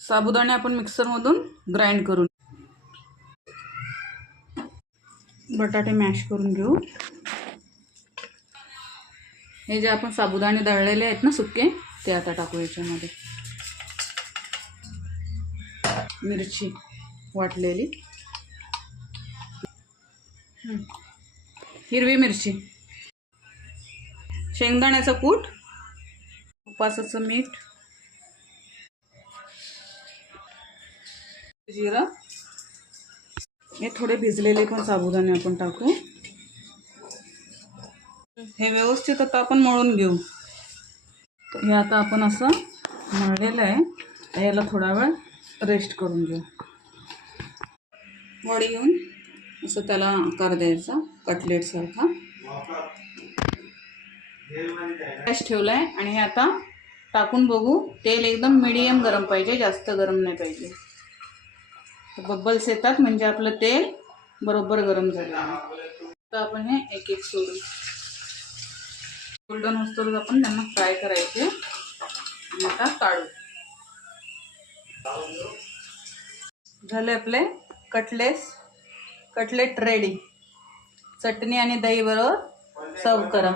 साबुदाणे आपण मिक्सरमधून ग्राइंड करून, बटाटे मॅश करून घेऊ। हे जे आपण साबुदाणे दळलेले आहेत ना सुके, ते आता टाकू याच्यामध्ये। मिरची वाटलेली, हिरवी मिरची, शेंगदाण्याचा कूट, उपासाचं मीठ, जिरा, हे थोडे भिजलेले पण साबुदाणे आपण टाकू। हे व्यवस्थित आता आपण मळून घेऊ। हे आता आपण असं मळलेलं आहे, याला थोडा वेळ रेस्ट करून घेऊ। वडी घेऊन असं त्याला आकार द्यायचा कटलेट सारखा। गॅस ठेवलाय आणि हे आता टाकून बघू। तेल एकदम मीडियम गरम पाहिजे, जास्त गरम नाही पाहिजे। बबल्स येतात म्हणजे आपलं तेल बरोबर गरम झालं आहे। आता आपण हे एक एक सोडू, गोल्डन होस्तोवर आपण त्यांना फ्राय करायचे आणि आता काढू। झाले आपले कटलेट रेडी। चटणी आणि दही बरोबर सर्व करा।